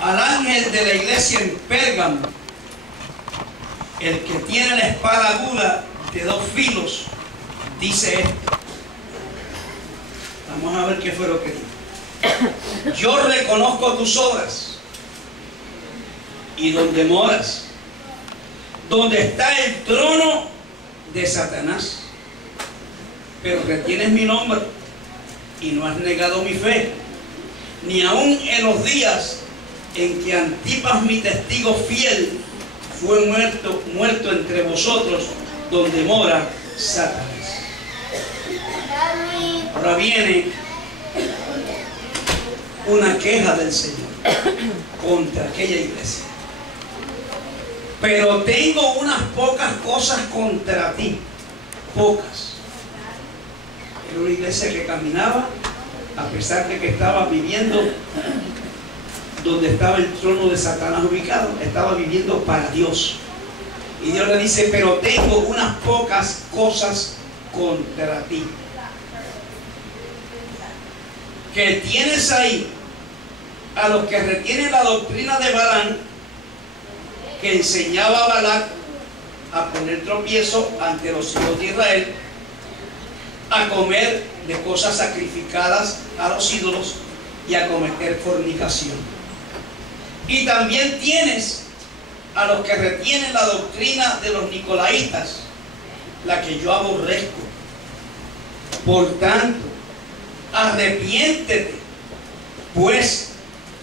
Al ángel de la iglesia en Pérgamo, el que tiene la espada aguda de 2 filos, dice esto. Vamos a ver qué fue lo que dijo. Yo reconozco tus obras y donde moras, donde está el trono de Satanás, pero retienes mi nombre y no has negado mi fe, ni aun en los días en que Antipas, mi testigo fiel, fue muerto entre vosotros, donde mora Satanás. Ahora viene una queja del Señor contra aquella iglesia. Pero tengo unas pocas cosas contra ti. Pocas. Era una iglesia que caminaba, a pesar de que estaba viviendo donde estaba el trono de Satanás ubicado, estaba viviendo para Dios. Y Dios le dice, pero tengo unas pocas cosas contra ti. Que tienes ahí a los que retienen la doctrina de Balaam, que enseñaba a Balac a poner tropiezo ante los hijos de Israel, a comer de cosas sacrificadas a los ídolos y a cometer fornicación. Y también tienes a los que retienen la doctrina de los nicolaitas, la que yo aborrezco. Por tanto, arrepiéntete, pues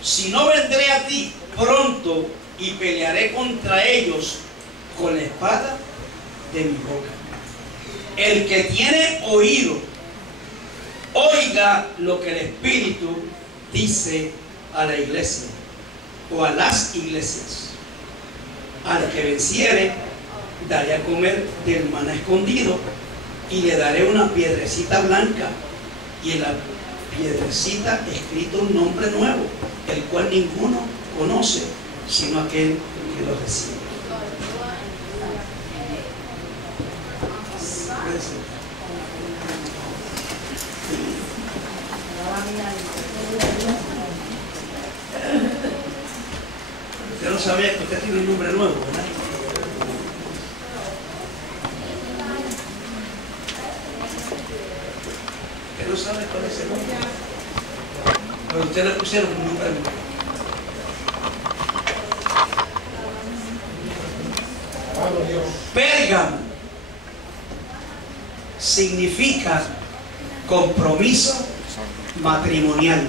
si no vendré a ti pronto y pelearé contra ellos con la espada de mi boca. El que tiene oído, oiga lo que el Espíritu dice a la iglesia o a las iglesias. Al que venciere, daré a comer del maná escondido y le daré una piedrecita blanca, y en la piedrecita escrito un nombre nuevo, el cual ninguno conoce sino aquel que lo recibe. Usted no sabía que usted tiene un nombre nuevo, ¿verdad? Usted no sabe cuál es el nombre, pero usted le pusieron un nombre nuevo. Pérgamo significa compromiso matrimonial.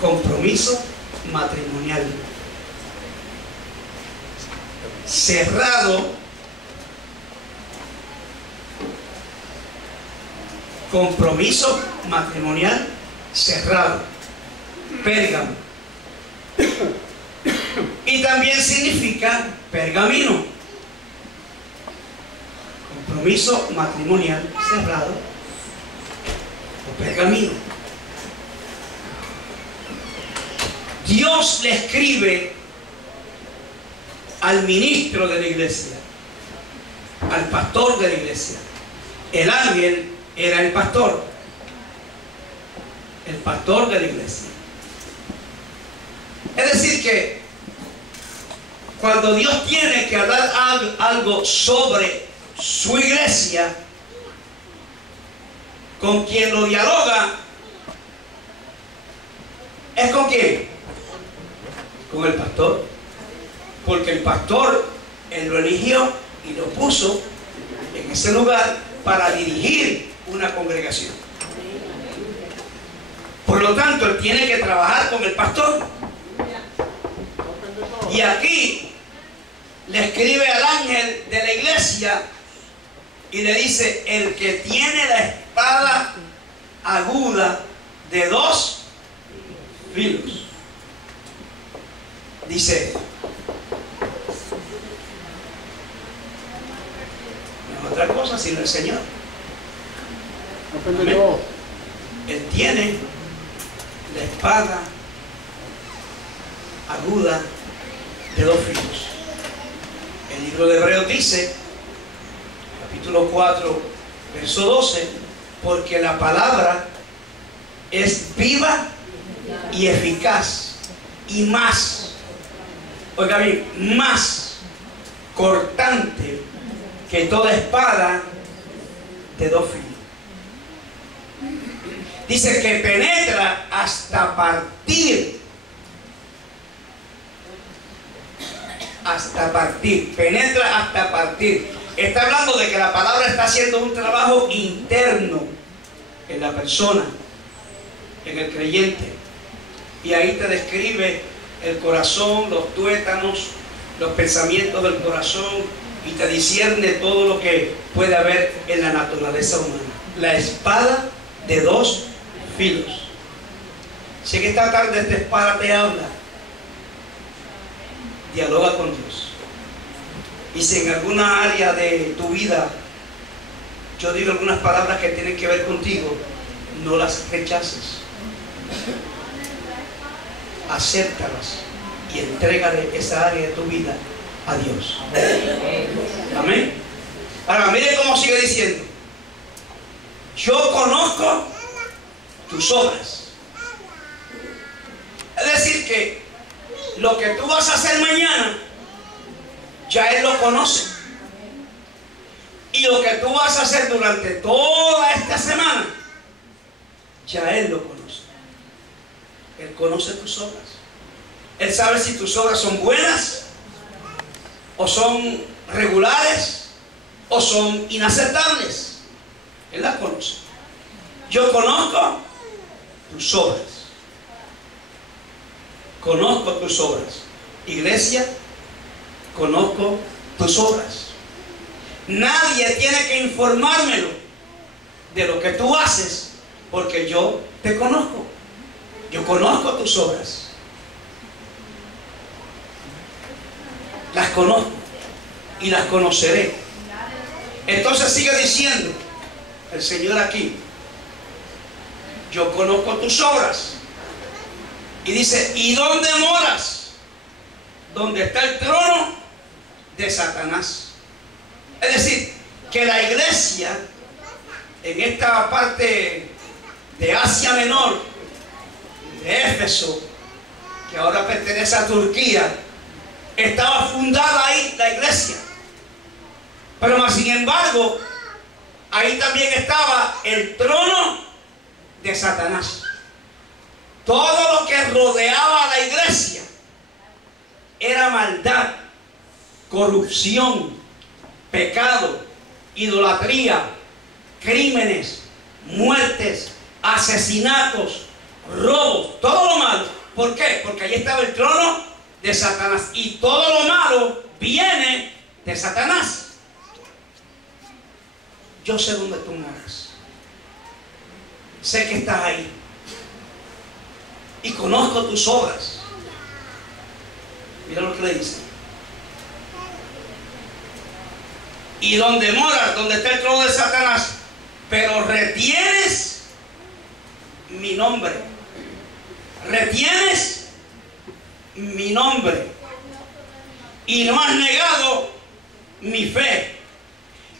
Compromiso matrimonial. Cerrado. Compromiso matrimonial cerrado. Pérgamo. Y también significa pergamino. Compromiso matrimonial cerrado o pergamino. Dios le escribe al ministro de la iglesia, al pastor de la iglesia. El ángel era el pastor de la iglesia. Es decir que cuando Dios tiene que hablar algo sobre su iglesia, con quien lo dialoga, ¿es con quién? Con el pastor. Porque el pastor, él lo eligió y lo puso en ese lugar para dirigir una congregación. Por lo tanto, él tiene que trabajar con el pastor. Y aquí le escribe al ángel de la iglesia y le dice: el que tiene la espada aguda de 2 filos. Dice: no es otra cosa sino el Señor. Amén. Él tiene la espada aguda de 2 filos. El libro de Hebreos dice, capítulo 4, verso 12, porque la palabra es viva y eficaz y más, oiga bien, más cortante que toda espada de dos filos. Dice que penetra hasta partir. Hasta partir. Penetra hasta partir. Está hablando de que la palabra está haciendo un trabajo interno en la persona, en el creyente. Y ahí te describe el corazón, los tuétanos, los pensamientos del corazón, y te discierne todo lo que puede haber en la naturaleza humana. La espada de dos filos. Si en esta tarde esta espada te habla, dialoga con Dios. Y si en alguna área de tu vida yo digo algunas palabras que tienen que ver contigo, no las rechaces. Acéptalas y entrégale esa área de tu vida a Dios. Amén. Ahora mire cómo sigue diciendo: yo conozco tus obras. Es decir, que lo que tú vas a hacer mañana, ya Él lo conoce. Y lo que tú vas a hacer durante toda esta semana, ya Él lo conoce. Él conoce tus obras. Él sabe si tus obras son buenas, o son regulares, o son inaceptables. Él las conoce. Yo conozco tus obras. Conozco tus obras. Iglesia, conozco tus obras. Nadie tiene que informármelo de lo que tú haces, porque yo te conozco. Yo conozco tus obras. Las conozco y las conoceré. Entonces sigue diciendo el Señor aquí: yo conozco tus obras. Y dice: ¿y dónde moras? Donde está el trono de Satanás. Es decir, que la iglesia en esta parte de Asia Menor, de Éfeso, que ahora pertenece a Turquía, estaba fundada ahí la iglesia. Pero más sin embargo, ahí también estaba el trono de Satanás. Todo lo que rodeaba a la iglesia era maldad, corrupción, pecado, idolatría, crímenes, muertes, asesinatos, robos, todo lo malo. ¿Por qué? Porque allí estaba el trono de Satanás, y todo lo malo viene de Satanás. Yo sé dónde tú moras, sé que estás ahí, y conozco tus obras. Mira lo que le dice: y donde moras, donde está el trono de Satanás, pero retienes mi nombre. Retienes mi nombre y no has negado mi fe,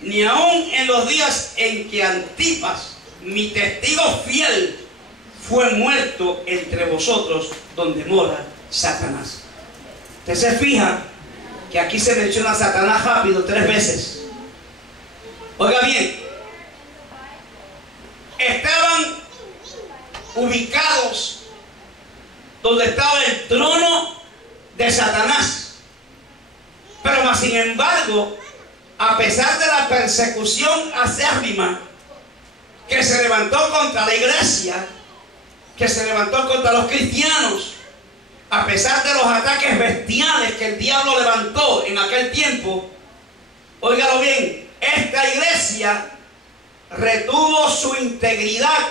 ni aun en los días en que Antipas, mi testigo fiel, fue muerto entre vosotros, donde mora Satanás. Usted se fija que aquí se menciona a Satanás rápido 3 veces. Oiga bien, estaban ubicados donde estaba el trono de Satanás. Pero más sin embargo, a pesar de la persecución acérrima que se levantó contra la iglesia, que se levantó contra los cristianos, a pesar de los ataques bestiales que el diablo levantó en aquel tiempo, óigalo bien, esta iglesia retuvo su integridad,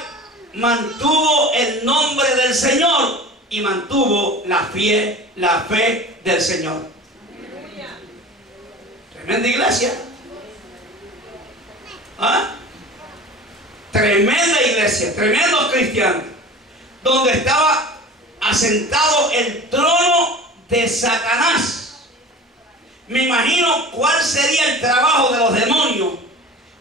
mantuvo el nombre del Señor y mantuvo la fe del Señor. Tremenda iglesia. ¿Ah? Tremenda iglesia, tremendos cristianos, donde estaba asentado el trono de Satanás. Me imagino cuál sería el trabajo de los demonios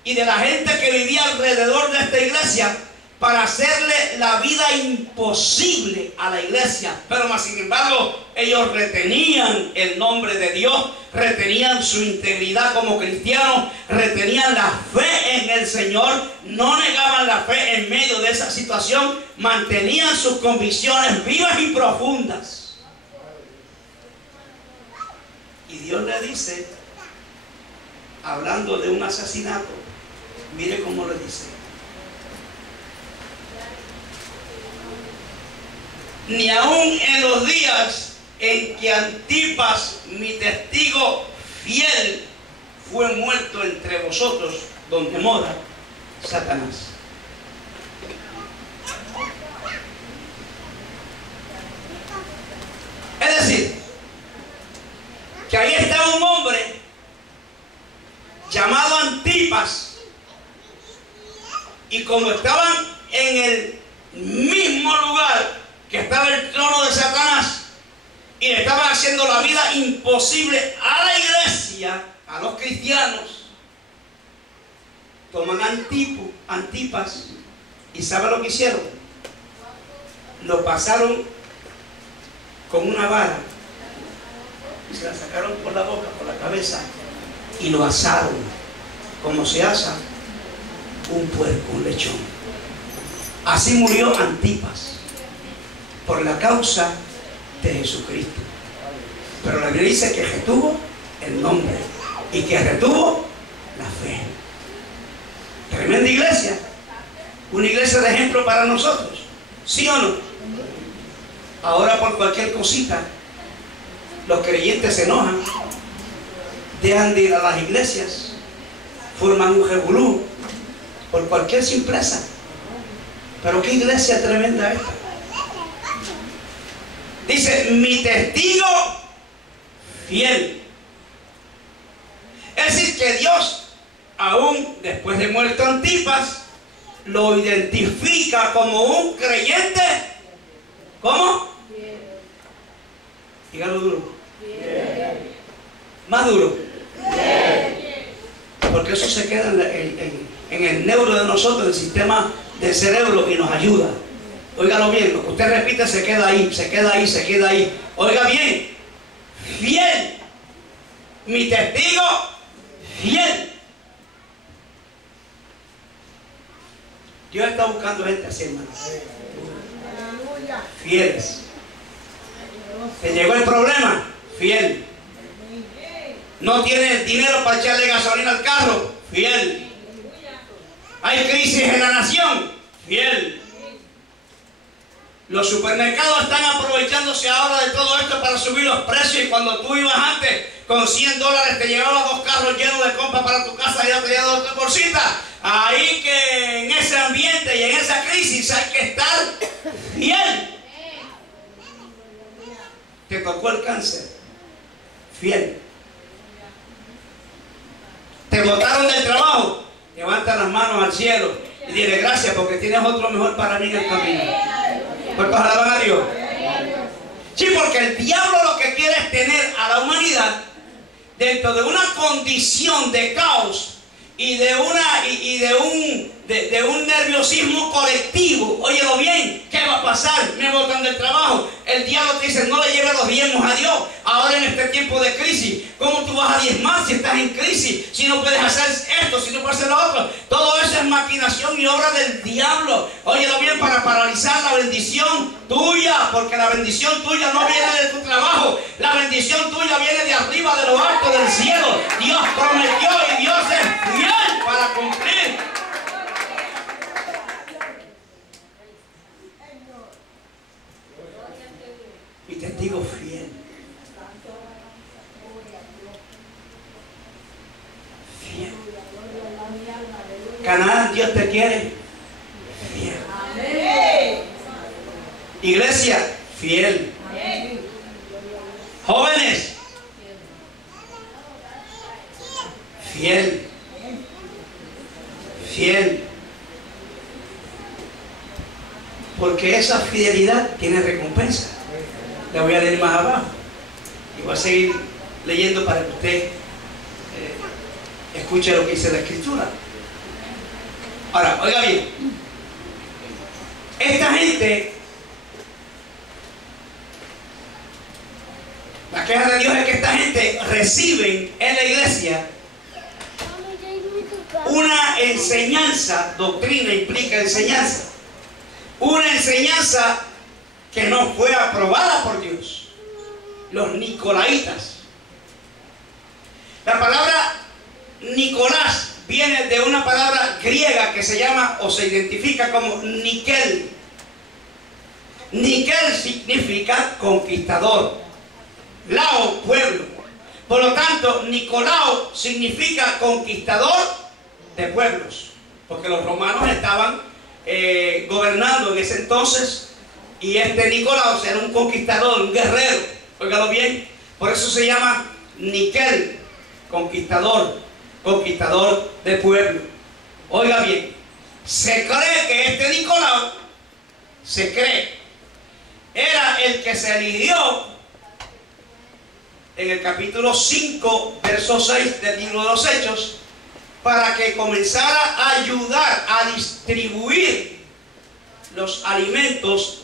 y de la gente que vivía alrededor de esta iglesia para hacerle la vida imposible a la iglesia. Pero más sin embargo, ellos retenían el nombre de Dios, retenían su integridad como cristianos, retenían la fe en el Señor, no negaban la fe en medio de esa situación, mantenían sus convicciones vivas y profundas. Y Dios le dice, hablando de un asesinato, mire cómo le dice: ni aun en los días en que Antipas, mi testigo fiel, fue muerto entre vosotros, donde mora Satanás. Es decir, que ahí está un hombre llamado Antipas, y como estaban en el mismo lugar que estaba el trono de Satanás, y le estaban haciendo la vida imposible a la iglesia, a los cristianos, toman Antipas, y ¿sabe lo que hicieron? Lo pasaron con una vara, y se la sacaron por la boca, por la cabeza, y lo asaron, como se asa un puerco, un lechón. Así murió Antipas, por la causa de Jesucristo. Pero la Biblia dice que retuvo el nombre y que retuvo la fe. Tremenda iglesia, una iglesia de ejemplo para nosotros, ¿sí o no? Ahora por cualquier cosita los creyentes se enojan, dejan de ir a las iglesias, forman un revolú por cualquier simpleza. Pero qué iglesia tremenda esta. Dice, mi testigo fiel. Es decir, que Dios, aún después de muerto Antipas, lo identifica como un creyente. ¿Cómo? Fiel. Dígalo duro. Fiel. Más duro. Fiel. Porque eso se queda en el neuro de nosotros, el sistema del cerebro, y nos ayuda. Óigalo bien, lo que usted repite se queda ahí, se queda ahí, se queda ahí. Oiga bien, fiel. Mi testigo fiel. Dios está buscando gente así, hermano. Fieles. ¿Te llegó el problema? Fiel. ¿No tiene dinero para echarle gasolina al carro? Fiel. ¿Hay crisis en la nación? Fiel. Los supermercados están aprovechándose ahora de todo esto para subir los precios, y cuando tú ibas antes con $100 te llevabas 2 carros llenos de compras para tu casa y ya te llevas otra bolsita. Ahí que en ese ambiente y en esa crisis hay que estar fiel. Te tocó el cáncer, fiel. Te botaron del trabajo, levanta las manos al cielo y dile gracias porque tienes otro mejor para mí en el camino. ¿Cuántos alaban a Dios? Sí, porque el diablo lo que quiere es tener a la humanidad dentro de una condición de caos y de un nerviosismo colectivo. Óyelo bien, ¿qué va a pasar? Me botan del trabajo. El diablo te dice, no le lleves los diezmos a Dios ahora en este tiempo de crisis. ¿Cómo tú vas a diezmar si estás en crisis? Si no puedes hacer esto, si no puedes hacer lo otro. Todo eso es maquinación y obra del diablo. Óyelo bien, para paralizar la bendición tuya, porque la bendición tuya no viene de tu trabajo. La bendición tuya viene de arriba, de lo alto del cielo. Dios prometió y Dios es fiel para cumplir. Mi testigo fiel. Fiel. Canaán, Dios te quiere fiel. Iglesia, fiel. Jóvenes, fiel. Fiel. Porque esa fidelidad tiene recompensa. Le voy a leer más abajo y voy a seguir leyendo para que usted escuche lo que dice la Escritura. Ahora, oiga bien, Esta gente, la queja de Dios es que esta gente recibe en la iglesia una enseñanza. Doctrina implica enseñanza. Una enseñanza que no fue aprobada por Dios. Los nicolaitas. La palabra Nicolás viene de una palabra griega que se llama o se identifica como Nikel. Nikel significa conquistador. Lao, pueblo. Por lo tanto, Nicolao significa conquistador de pueblos, porque los romanos estaban gobernando en ese entonces, y este Nicolao era un conquistador, un guerrero, óigalo bien, por eso se llama Nikel, conquistador de pueblo. Oiga bien, se cree que este Nicolao, era el que se eligió en el capítulo 5, verso 6 del libro de los Hechos, para que comenzara a ayudar a distribuir los alimentos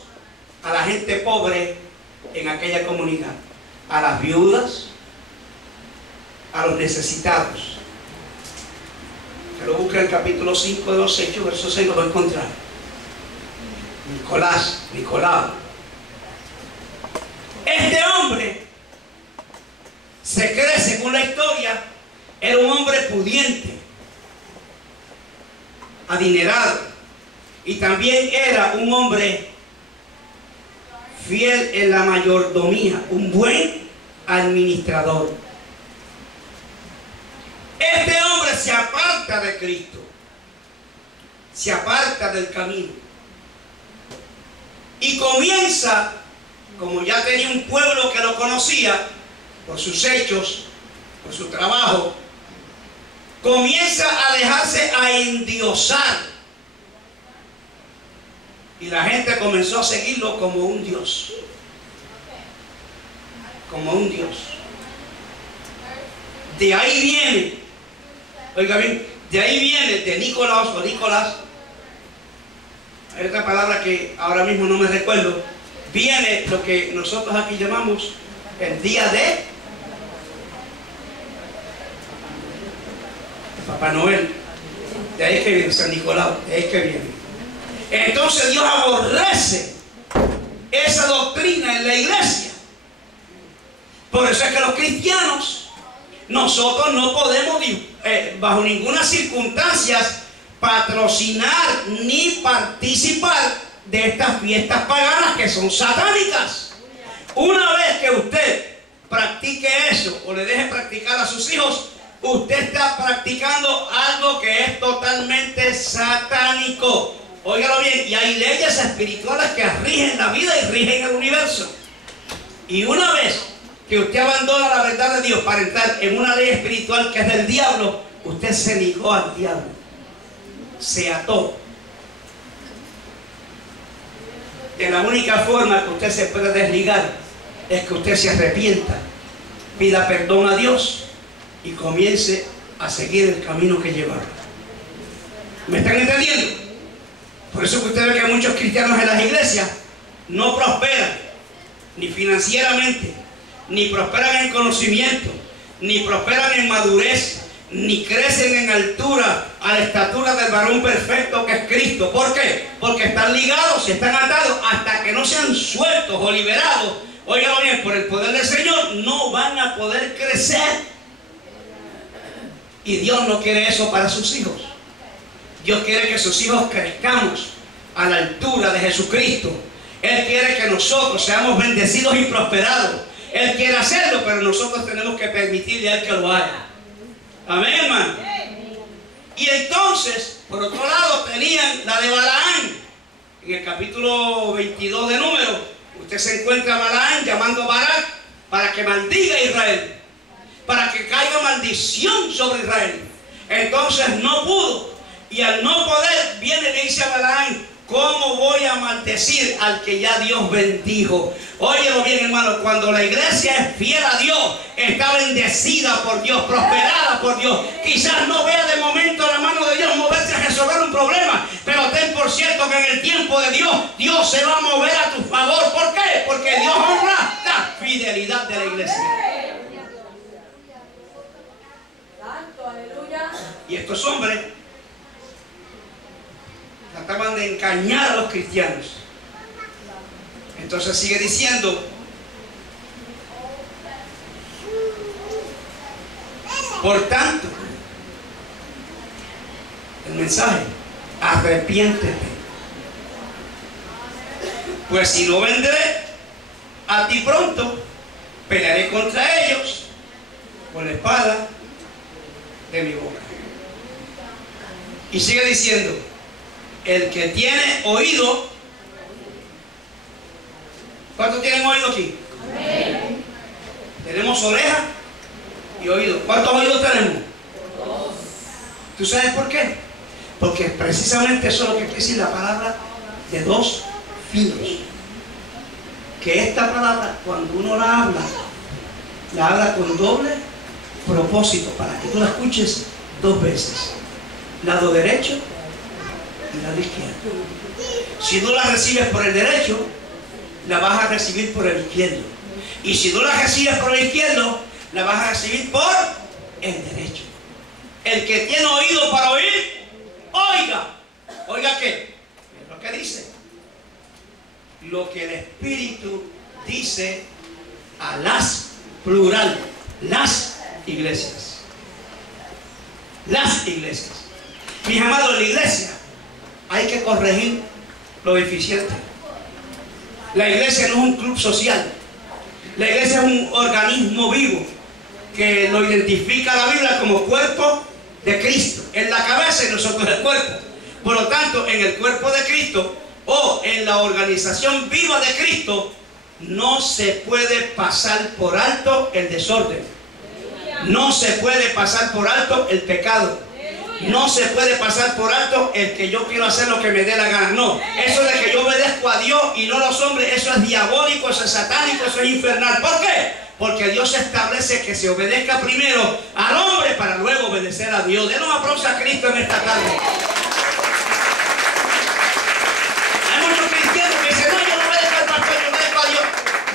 a la gente pobre en aquella comunidad, a las viudas, a los necesitados. Que lo busque en el capítulo 5 de los Hechos, verso 6, lo va a encontrar. Nicolao. Este hombre se cree, según la historia, era un hombre pudiente, adinerado, y también era un hombre fiel en la mayordomía, un buen administrador. Este hombre se aparta de Cristo, se aparta del camino y comienza, como ya tenía un pueblo que lo conocía por sus hechos, por su trabajo, comienza a dejarse a endiosar, y la gente comenzó a seguirlo como un Dios, como un Dios. De ahí viene, oiga bien, de ahí viene, de Nicolás o Nicolás, hay otra palabra que ahora mismo no me recuerdo, viene lo que nosotros aquí llamamos el día de Papá Noel. De ahí es que viene San Nicolás, de ahí es que viene. Entonces Dios aborrece esa doctrina en la iglesia. Por eso es que los cristianos, nosotros no podemos bajo ninguna circunstancia patrocinar ni participar de estas fiestas paganas que son satánicas. Una vez que usted practique eso o le deje practicar a sus hijos, usted está practicando algo que es totalmente satánico. Óigalo bien, y hay leyes espirituales que rigen la vida y rigen el universo. Y una vez que usted abandona la verdad de Dios para entrar en una ley espiritual que es del diablo, usted se ligó al diablo, se ató. De la única forma que usted se puede desligar es que usted se arrepienta, pida perdón a Dios y comience a seguir el camino que lleva. ¿Me están entendiendo? Por eso que usted ve que muchos cristianos en las iglesias no prosperan, ni financieramente, ni prosperan en conocimiento, ni prosperan en madurez, ni crecen en altura a la estatura del varón perfecto que es Cristo. ¿Por qué? Porque están ligados y están atados hasta que no sean sueltos o liberados. Óigalo bien, por el poder del Señor no van a poder crecer. Y Dios no quiere eso para sus hijos. Dios quiere que sus hijos crezcamos a la altura de Jesucristo. Él quiere que nosotros seamos bendecidos y prosperados. Él quiere hacerlo, pero nosotros tenemos que permitirle a Él que lo haga. Amén, hermano. Y entonces, por otro lado, tenían la de Balaán. En el capítulo 22 de Números, usted se encuentra a Balaán llamando a Barak para que maldiga a Israel, para que caiga maldición sobre Israel. Entonces no pudo. Y al no poder, viene y le dice a Balaán: ¿cómo voy a maldecir al que ya Dios bendijo? Óyelo bien, hermano, cuando la iglesia es fiel a Dios, está bendecida por Dios, prosperada por Dios. Quizás no vea de momento la mano de Dios moverse a resolver un problema, pero ten por por cierto que en el tiempo de Dios, Dios se va a mover a tu favor. ¿Por qué? Porque Dios honra la fidelidad de la iglesia. Y estos hombres trataban de engañar a los cristianos. Entonces sigue diciendo: por tanto, el mensaje, arrepiéntete, pues si no vendré a ti pronto, pelearé contra ellos con la espada de mi boca. Y sigue diciendo: el que tiene oído. ¿Cuántos tienen oído aquí? Amén. Tenemos oreja y oído. ¿Cuántos oídos tenemos? Dos. ¿Tú sabes por qué? Porque precisamente eso es lo que quiere decir la palabra de dos filos. Que esta palabra, cuando uno la habla con doble propósito, para que tú la escuches dos veces: lado derecho y lado izquierdo. Si tú la recibes por el derecho, la vas a recibir por el izquierdo. Y si tú la recibes por el izquierdo, la vas a recibir por el derecho. El que tiene oído para oír, oiga. ¿Oiga qué? Es lo que dice. Lo que el Espíritu dice a las, plural, las iglesias. Las iglesias. Mis amados, en la iglesia hay que corregir lo deficiente. La iglesia no es un club social. La iglesia es un organismo vivo que lo identifica la Biblia como cuerpo de Cristo. En la cabeza y nosotros el cuerpo. Por lo tanto, en el cuerpo de Cristo o en la organización viva de Cristo, no se puede pasar por alto el desorden. No se puede pasar por alto el pecado. No se puede pasar por alto el que yo quiero hacer lo que me dé la gana. No, eso de que yo obedezco a Dios y no a los hombres, eso es diabólico, eso es satánico, eso es infernal. ¿Por qué? Porque Dios establece que se obedezca primero al hombre para luego obedecer a Dios. Den un aplauso a Cristo en esta tarde. Hay muchos cristianos que dicen: no, yo no obedezco al pastor, yo obedezco a Dios.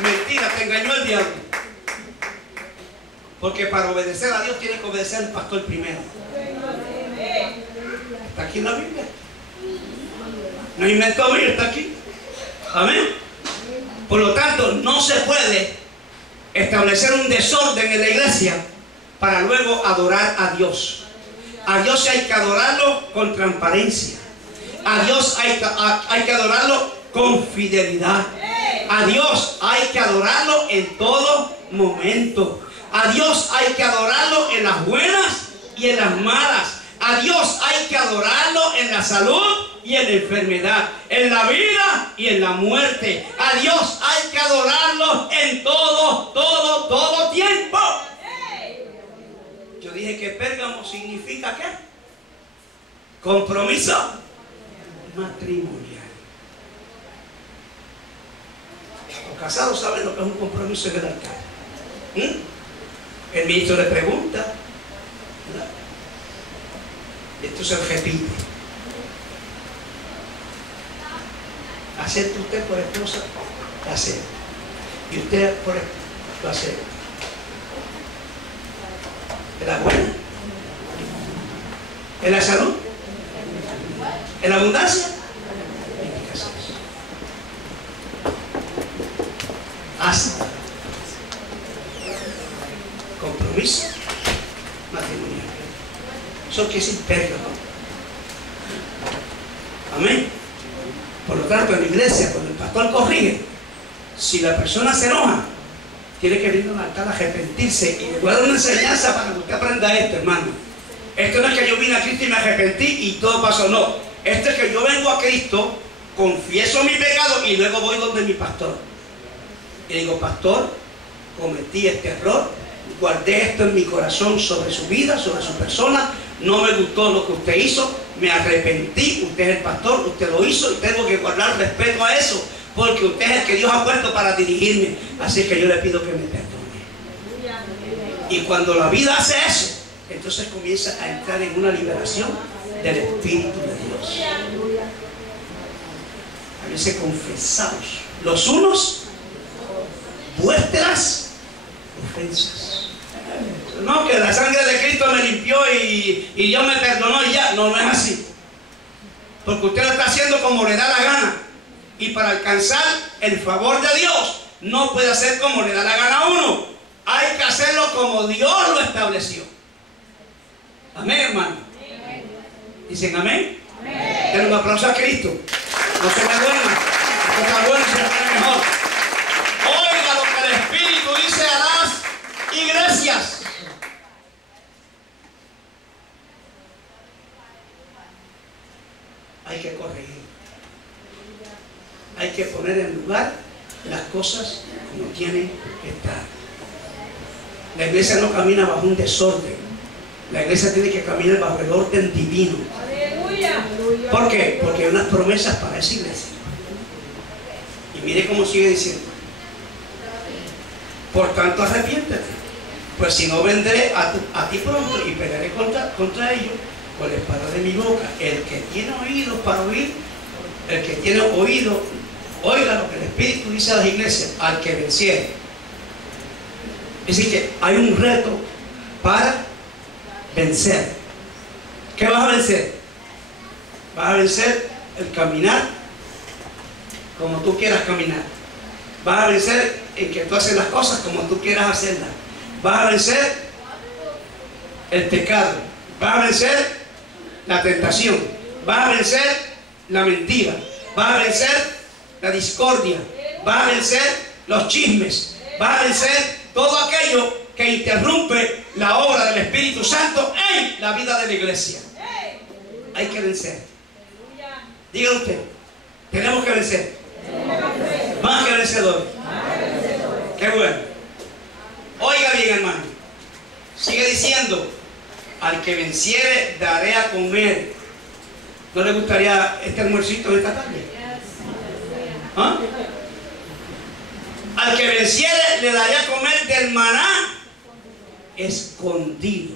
Mentira, te engañó el diablo. Porque para obedecer a Dios tiene que obedecer al pastor primero. Está aquí en la Biblia. No inventó Biblia, está aquí. Amén. Por lo tanto, no se puede establecer un desorden en la iglesia para luego adorar a Dios. A Dios hay que adorarlo con transparencia. A Dios hay que adorarlo con fidelidad. A Dios hay que adorarlo en todo momento. A Dios hay que adorarlo en las buenas y en las malas. A Dios hay que adorarlo en la salud y en la enfermedad, en la vida y en la muerte. A Dios hay que adorarlo en todo tiempo. Yo dije que Pérgamo significa ¿qué? Compromiso matrimonial. Los casados saben lo que es un compromiso en el altar. El ministro le pregunta, ¿verdad? Esto se repite. ¿Acepta usted por esposa? La acepta. ¿Y usted por esposa? Lo acepta. ¿En la buena? ¿En la salud? ¿En la abundancia? ¿En qué casos? Hasta compromiso matrimonial. Eso quiere decir Pérgamo. Amén. Por lo tanto, en la iglesia, cuando el pastor corrige, si la persona se enoja, tiene que venir a un altar a arrepentirse. Y le voy a dar una enseñanza para que usted aprenda esto, hermano. Esto no es que yo vine a Cristo y me arrepentí y todo pasó, no. Esto es que yo vengo a Cristo, confieso mi pecado y luego voy donde mi pastor. Y digo: pastor, cometí este error, guardé esto en mi corazón sobre su vida, sobre su persona, no me gustó lo que usted hizo, me arrepentí, usted es el pastor, usted lo hizo y tengo que guardar respeto a eso, porque usted es el que Dios ha puesto para dirigirme, así que yo le pido que me perdone. Y cuando la vida hace eso, entonces comienza a entrar en una liberación del Espíritu de Dios. Dice confesaos los unos vuestras ofensas. No, que la sangre de Cristo me limpió y Dios me perdonó y ya. No, no es así. Porque usted lo está haciendo como le da la gana. Y para alcanzar el favor de Dios, no puede hacer como le da la gana a uno. Hay que hacerlo como Dios lo estableció. Amén, hermano. ¿Dicen amén? Den un aplauso a Cristo. No se me duerma. Esto está bueno, se me pone mejor. Oiga lo que el Espíritu dice a las iglesias. Hay que corregir. Hay que poner en lugar las cosas como tienen que estar. La iglesia no camina bajo un desorden. La iglesia tiene que caminar bajo el orden divino. ¿Por qué? Porque hay unas promesas para esa iglesia. Y mire cómo sigue diciendo. Por tanto, arrepiéntete. Pues si no, vendré a ti pronto y pelearé contra ellos con la espada de mi boca. El que tiene oídos para oír, el que tiene oído, oiga lo que el Espíritu dice a las iglesias, al que venciere. Es decir, que hay un reto para vencer. ¿Qué vas a vencer? Vas a vencer el caminar como tú quieras caminar. Vas a vencer en que tú haces las cosas como tú quieras hacerlas. Vas a vencer el pecado. Vas a vencer la tentación. Vas a vencer la mentira. Vas a vencer la discordia. Vas a vencer los chismes. Vas a vencer todo aquello que interrumpe la obra del Espíritu Santo en la vida de la iglesia. Hay que vencer. Diga usted, tenemos que vencer. Más que vencedores. Qué bueno. Oiga bien, hermano. Sigue diciendo, al que venciere daré a comer. ¿No le gustaría este almuercito de esta tarde? ¿Ah? Al que venciere le daré a comer del maná escondido.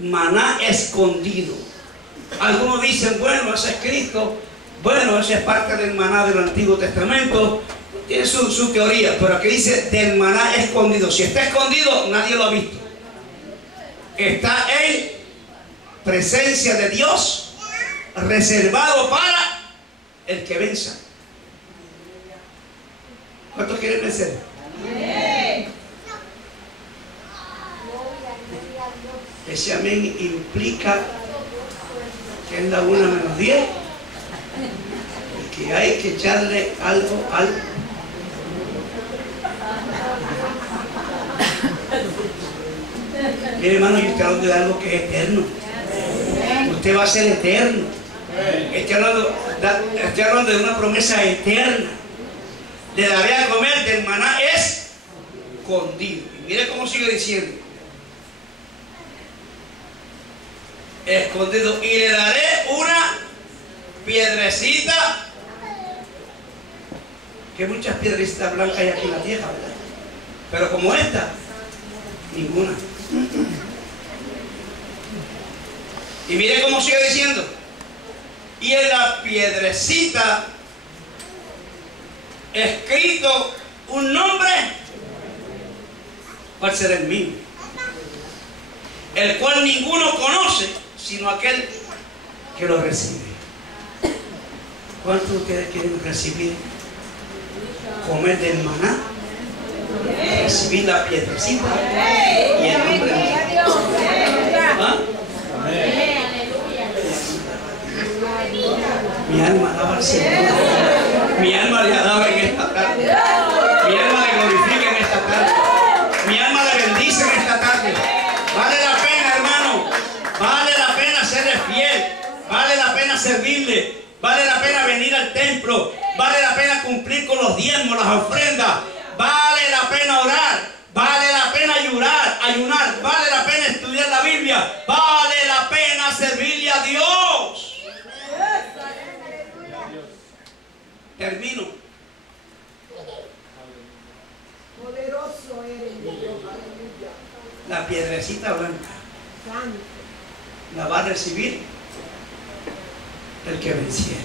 Maná escondido. Algunos dicen, bueno, ese es Cristo. Bueno, esa es parte del maná del Antiguo Testamento. Tiene su teoría, pero aquí dice del maná escondido. Si está escondido, nadie lo ha visto. Está en presencia de Dios, reservado para el que venza. ¿Cuántos quieren vencer? Ese amén implica que es la 1:10 y que hay que echarle algo al... Mire, hermano, yo estoy hablando de algo que es eterno. Usted va a ser eterno. Estoy hablando de una promesa eterna. Le daré a comer del maná escondido. Y mire cómo sigue diciendo. Escondido. Y le daré una piedrecita. Que muchas piedrecitas blancas hay aquí en la tierra, ¿verdad? Pero como esta, ninguna. Y mire cómo sigue diciendo. Y en la piedrecita escrito un nombre. ¿Cuál será el mío? El cual ninguno conoce sino aquel que lo recibe. ¿Cuántos de ustedes quieren recibir? Comer del maná, recibir la piedrecita y el nombre de Dios. ¿Ah? Mi alma alaba al Señor. Mi alma le alaba en esta tarde. Mi alma le glorifica en esta tarde. Mi alma le bendice en esta tarde. Vale la pena, hermano. Vale la pena serle fiel. Vale la pena servirle. Vale la pena venir al templo. Vale la pena cumplir con los diezmos, las ofrendas. Vale la pena orar. Vale la pena ayunar. Vale la pena estudiar la Biblia. Vale la pena servirle a Dios. Termino. Poderoso eres, Dios. La piedrecita blanca la va a recibir el que venciere.